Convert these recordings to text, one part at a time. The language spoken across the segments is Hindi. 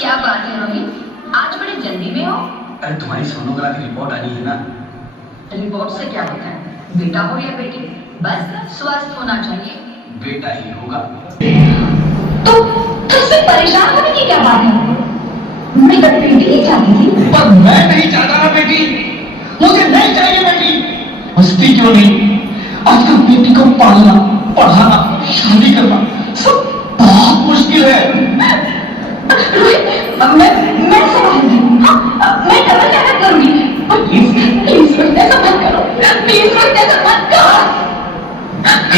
क्या बात है रोहित, आज बड़े जल्दी में हो? अरे तुम्हारी सोनोग्राफी रिपोर्ट आनी है ना। रिपोर्ट से क्या होता है, बेटा हो या बेटी, बस स्वस्थ होना चाहिए। बेटा ही होगा। तो इसमें परेशान होने की क्या बात है? मैं तो बेटी ही चाहती थी। पर मैं नहीं चाहता ना बेटी, मुझे नहीं चाहिए बेटी। हंसती क्यों नहीं? आजकल बेटी को पालना, पढ़ाना, शादी करना सब बहुत मुश्किल है। मैं संभालूंगी। हाँ, मैं डबल मेहनत करूंगी। प्लीज ऐसा मत करो, प्लीज ऐसा मत करो।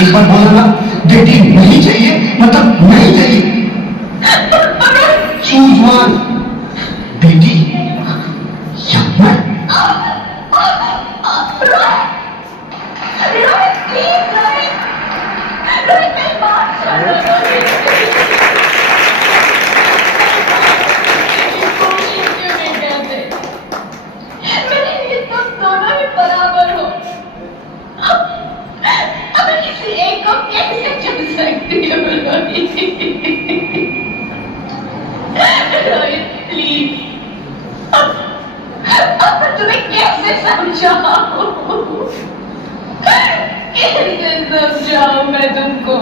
एक बार बोला ना, बेटी नहीं चाहिए मतलब नहीं चाहिए। चूज वन, बेटी या मैं। तुम्हें कैसे समझाऊं? कैसे समझाऊं मैं तुमको?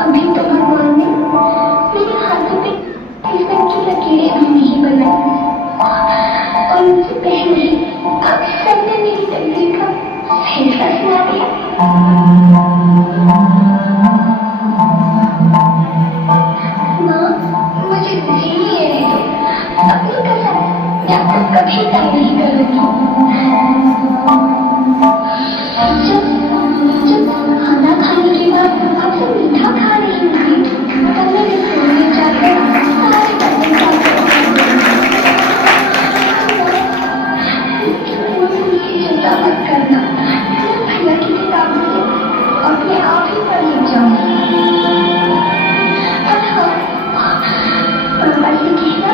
अभी तो भगवान ने मेरे हाथों पे किस्मत की लकीरें भी नहीं बनाई, और उनसे पहले अक्सर ने मेरी तकदीर का फैसला सुना दिया। माँ, मुझे जी लेने दो, अपनी कसम, मैं आपको कभी तंग नहीं करूंगी। जब खाना खाने के बाद आपसे मीठा खा रही थी, तब मैं रसोई में जाकर सारे बर्तन साफ की चिंता मत करना, मैं भैया की किताब से अपने आप ही पढ़ लिख जाऊंगी। और हाँ, पापा से कहना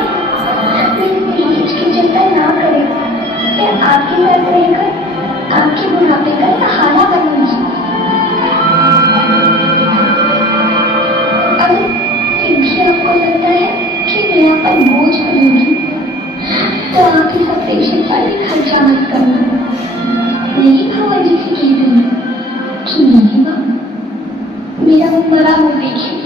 मेरे दहेज की चिंता ना करें, मैं आपके साथ रहकर आपके बुढ़ापे का सहारा बनूंगी। अगर फिर भी आपको लगता है कि मैं आप पर बोझ बनूंगी, तो आप इस ऑपरेशन पर भी खर्चा मत करना। मेरी भुआ जी से कह देना कि मेरी माँ मेरा मरा मुँह देखेगी।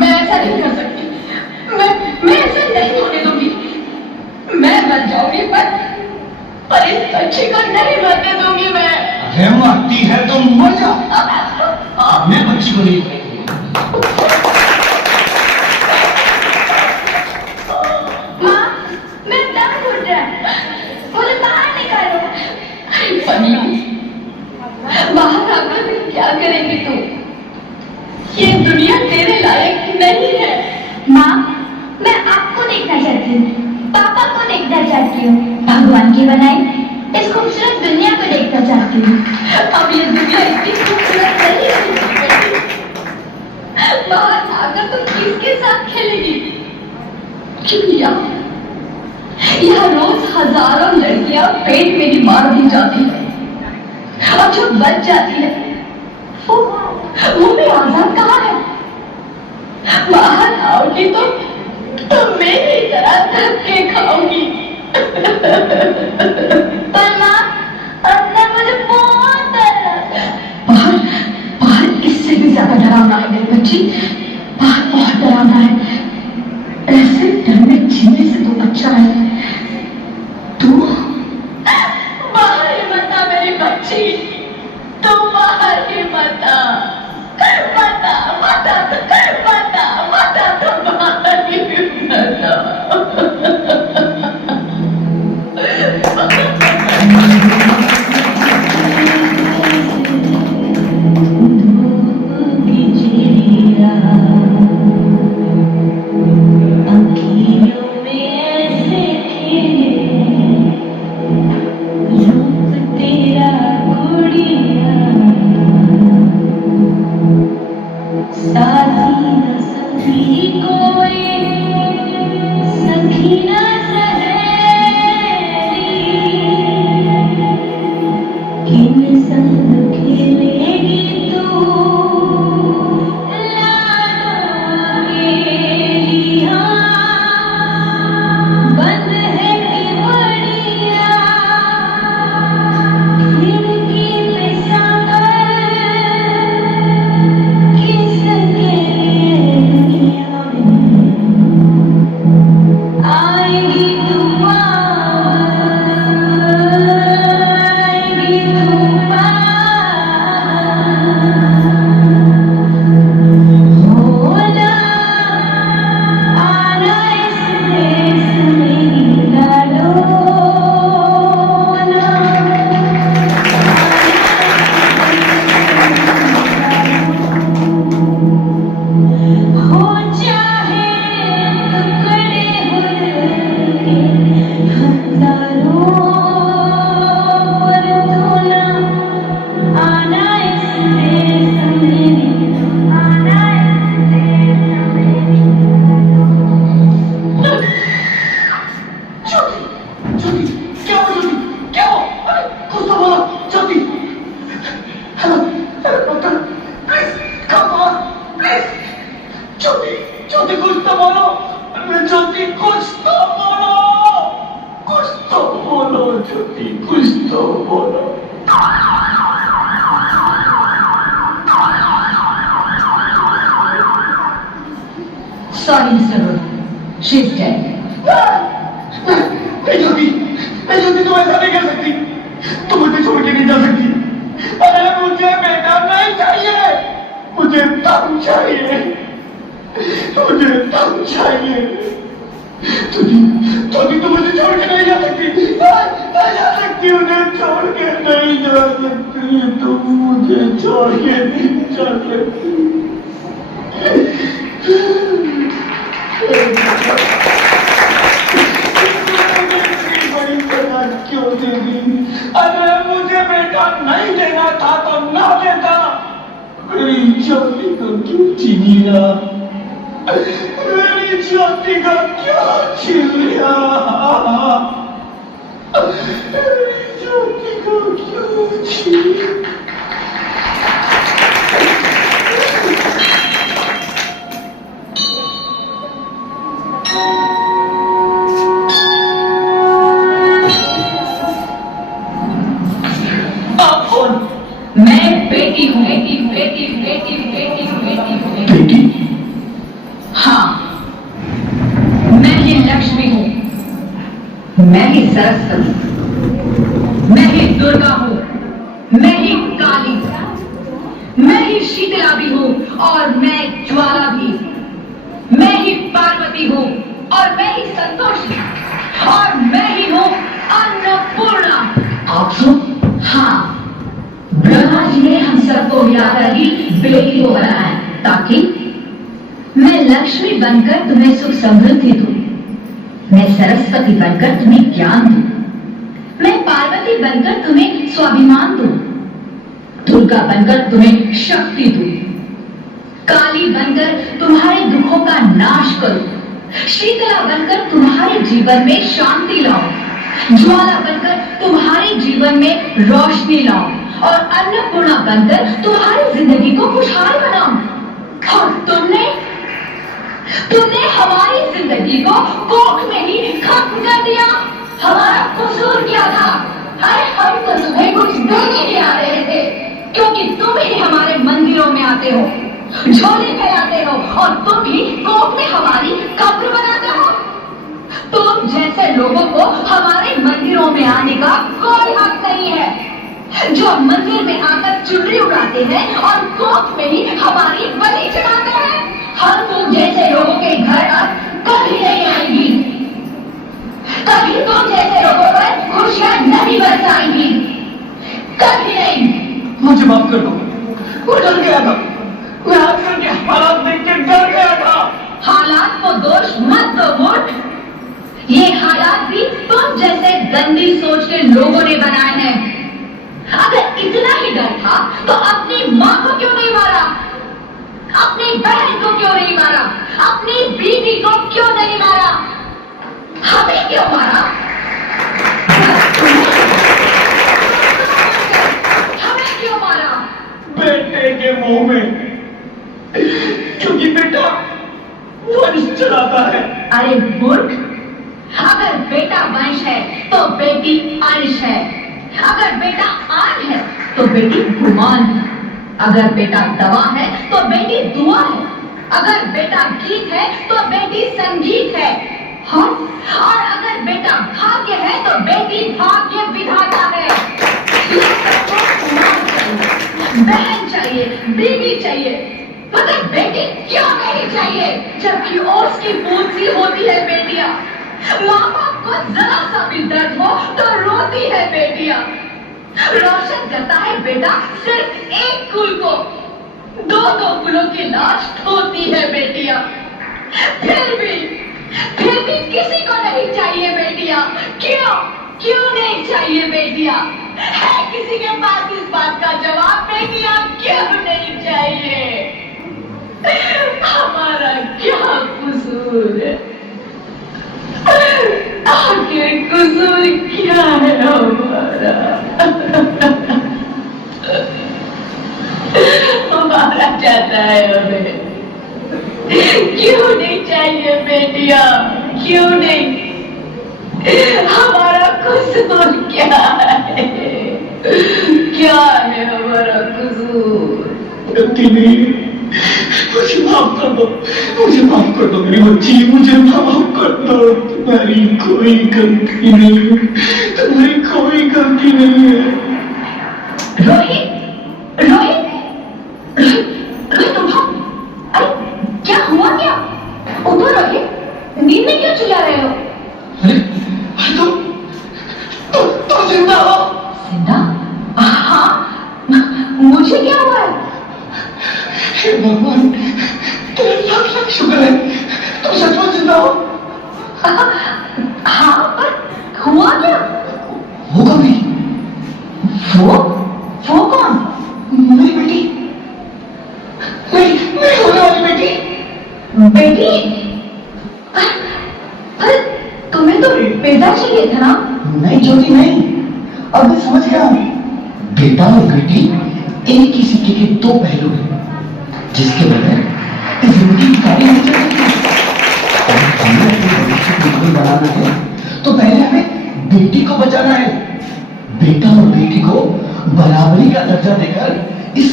मैं ऐसा नहीं कर सकती, मैं ऐसा नहीं होने दूंगी। मैं मर जाऊंगी, पर इस बच्चे को नहीं मरने दूंगी मैं। अरे मरती है तो मर जा, मैं बच्ची को नहीं खाऊंगी। माँ, मैं दम घुट रहा है, मुझे बाहर निकालो। पन्नू, बाहर आकर भी क्या करेंगी तुम? ये दुनिया तेरे लायक नहीं है। माँ, मैं आपको देखना चाहती हूँ, पापा को देखना चाहती हूँ, भगवान की बनाई इस खूबसूरत दुनिया को देखना चाहती हूँ। अब ये दुनिया इतनी खूबसूरत नहीं है। बाहर आकर तुम किसके साथ खेलेगी? क्यों यहाँ रोज हजारों लड़कियां पेट में ही मार दी जाती है, और जो बच जाती है वो भी आजाद कहाँ है? बाहर आओगी तो मेरी तरह धक्के खाओगी। पर माँ, अंदर मुझे बहुत डर लगता है। बाहर इससे भी ज्यादा डरावना है मेरी बच्ची, बाहर बहुत डरावना है। ऐसे डर में जीने से तो अच्छा है तू बाहर ही मत आ मेरी बच्ची, तू बाहर ही मत आ, मत आ, मत आ, मत आ, मत आ, तू बाहर ही साथी न सखी कोई सखी न सहेली किन संग खेलेगी तू लाडो मेलिया बंद है कि बढ़िया खिड़की पे सागर किसके दुनिया आएगी तू आएगी तू होना आना इस देश में लाडो हो चाहे टुकड़े हुए हजारों पर तू ना आना इस देश में आना इस देश में ज्योति, ज्योति, क्या हो ज्योति? क्या हो? अरे कुछ तो बोलो, Jyoti. Hello, hello doctor, please, come on, please. Jyoti, Jyoti कुछ तो बोलो। अरे ज्योति कुछ तो बोलो, कुछ तो बोलो ज्योति, कुछ तो बोलो। Sorry, Mr. Rohit. She's dead. मैं ज्योति, तुम ऐसा नहीं कर सकती। तुम मुझे छोड़ के नहीं जा सकती। अरे मुझे बेटा नहीं चाहिए, मुझे दम चाहिए, मुझे दम चाहिए। ज्योति, तुम मुझे छोड़ के नहीं जा सकती। नहीं जा सकती, मुझे छोड़ के नहीं जा सकती। तुम मुझे छोड़ के नहीं जा सकती। बड़ी सजा क्यों दे दी? अरे मुझे बेटा नहीं देना था तो ना देता। मेरी ज्योति को क्यों छीन लिया? मेरी ज्योति को क्यों छीन लिया? मेरी ज्योति को क्यों छीन लिया? मैं बेटी हूँ बेटी? हाँ, मैं ही लक्ष्मी हूँ, मैं ही सरस्वती, मैं ही दुर्गा हूँ, मैं ही काली, मैं ही शीतला भी हूँ और मैं ज्वाला भी, मैं ही पार्वती हूँ और मैं ही संतोषी और मैं ही हूँ अन्नपूर्णा। आप सब? हाँ, ब्रह्मा जी ने हम सबको मिलाकर ही बेटी को बनाया है ताकि मैं लक्ष्मी बनकर तुम्हें सुख समृद्धि दूं, मैं सरस्वती बनकर तुम्हें ज्ञान दूं, मैं पार्वती बनकर तुम्हें स्वाभिमान दूं, दुर्गा बनकर तुम्हें शक्ति दूं, काली बनकर तुम्हारे दुखों का नाश करूं, शीतला बनकर तुम्हारे जीवन में शांति लाऊं, ज्वाला बनकर तुम्हारे जीवन में रोशनी लाऊं और अन्नपूर्णा बनकर तुम्हारी जिंदगी को खुशहाल बनाऊं। और तुमने हमारी जिंदगी को कोख में ही खत्म कर दिया। हमारा कसूर क्या था? अरे हम तो तुम्हें कुछ देने ही आ रहे थे, क्योंकि तुम ही हमारे मंदिरों में आते हो, झोले फैलाते हो और तुम ही कोख में हमारी कब्र बनाते हो। तुम जैसे लोगों को हमारे मंदिरों में आने का कोई हक नहीं है, जो मंदिर में आकर चुनरी उड़ाते हैं और कोख में ही हमारी बलि चढ़ाते हैं। हम तुम जैसे लोगों के घर अब कभी नहीं आएंगी, कभी तुम जैसे लोगों पर खुशियां नहीं बरसाएंगी, कभी नहीं। मुझे माफ कर दो, मैं डर गया था, मैं आजकल के हालात देख के डर गया था। हालात को दोष मत दो मूर्ख, ये हालात भी तुम जैसे गंदी सोच के लोगों ने बनाए हैं। अगर इतना ही डर था तो अपनी माँ को क्यों नहीं मारा, अपनी किसी को क्यों नहीं मारा? हमें क्यों मारा? हमें क्यों मारा? बेटे के मुंह में, क्योंकि बेटा वंश चलाता है। अरे मूर्ख, अगर बेटा वंश है तो बेटी अंश है। अगर बेटा आन है तो बेटी गुमान है। अगर बेटा दवा है तो बेटी दुआ है। अगर बेटा गीत है तो बेटी संगीत है। हाँ? और अगर बेटा भाग्य है तो बेटी भाग्य विधाता है। बहन चाहिए, बीवी चाहिए, मगर बेटी क्यों नहीं चाहिए? जबकि ओस की बूंद सी होती है बेटियां। माँ बाप को जरा सा भी दर्द हो तो रोती है बेटियां। रोशन करता है बेटा सिर्फ एक कुल को, दो दो कुलों की लाश ढोती है बेटियां। फिर भी किसी को नहीं चाहिए बेटियां। क्यों क्यों नहीं चाहिए बेटियां? है किसी के पास इस बात का जवाब? बेटियां क्यों नहीं चाहिए? हमारा क्या कसूर है? आखिर कसूर क्या है हमारा? हमारा चाहता है हमें। क्यों नहीं चाहिए बेटियां? क्यों नहीं? हमारा कसूर क्या है? क्या है हमारा कसूर? गलती नहीं, मुझे माफ कर दो, मुझे माफ कर दो मेरी बच्ची, मुझे माफ कर दो। तुम्हारी कोई गलती नहीं है, तुम्हारी कोई गलती नहीं है। रोहित, रोहित, रोहित उठो। अरे क्या हुआ? क्या उठो रोहित, नींद में क्यों चिल्ला रहे हो? अरे तुम जिंदा हो? जिंदा? हाँ, मुझे क्या हुआ है? हे भगवान, तेरे लाख लाख शुक्र है, तुम सचमुच जिंदा हो। हाँ, पर हुआ क्या? होगा भी। वो कौन? मेरी बेटी, मेरी होने वाली बेटी। बेटी? अरे तुम्हें तो बेटा चाहिए था ना? नहीं ज्योति नहीं, अब मैं समझ गया हूँ। बेटा और बेटी एक ही सिक्के के दो पहलू हैं, जिसके बगैर जिंदगी की गाड़ी नहीं चल सकती। अगर हमें अपने भविष्य को उज्जवल बनाना है तो पहले हमें बेटी को बचाना है। बेटा और बेटी को बराबरी का दर्जा देकर इस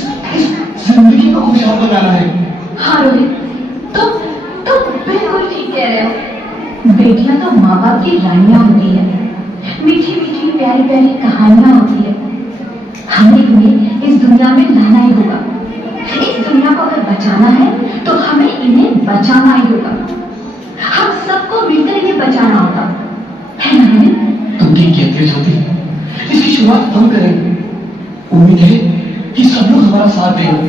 जिंदगी को खुशहाल बनाना है। हाँ रोहित, तुम बिल्कुल ठीक कह रहे हो। बेटियां तो माँ बाप की रानियां होती है, मीठी मीठी प्यारी प्यारी कहानियां होती है। हमें इन्हें इस दुनिया में लाना ही होगा। इस दुनिया को अगर बचाना है तो हमें इन्हें बचाना ही होगा। हम सबको मिलकर इन्हें बचाना होगा, है ना रोहित? तुम ठीक कहते हो ज्योति, इसकी शुरुआत हम करेंगे। उम्मीद है कि सब लोग हमारा साथ देंगे।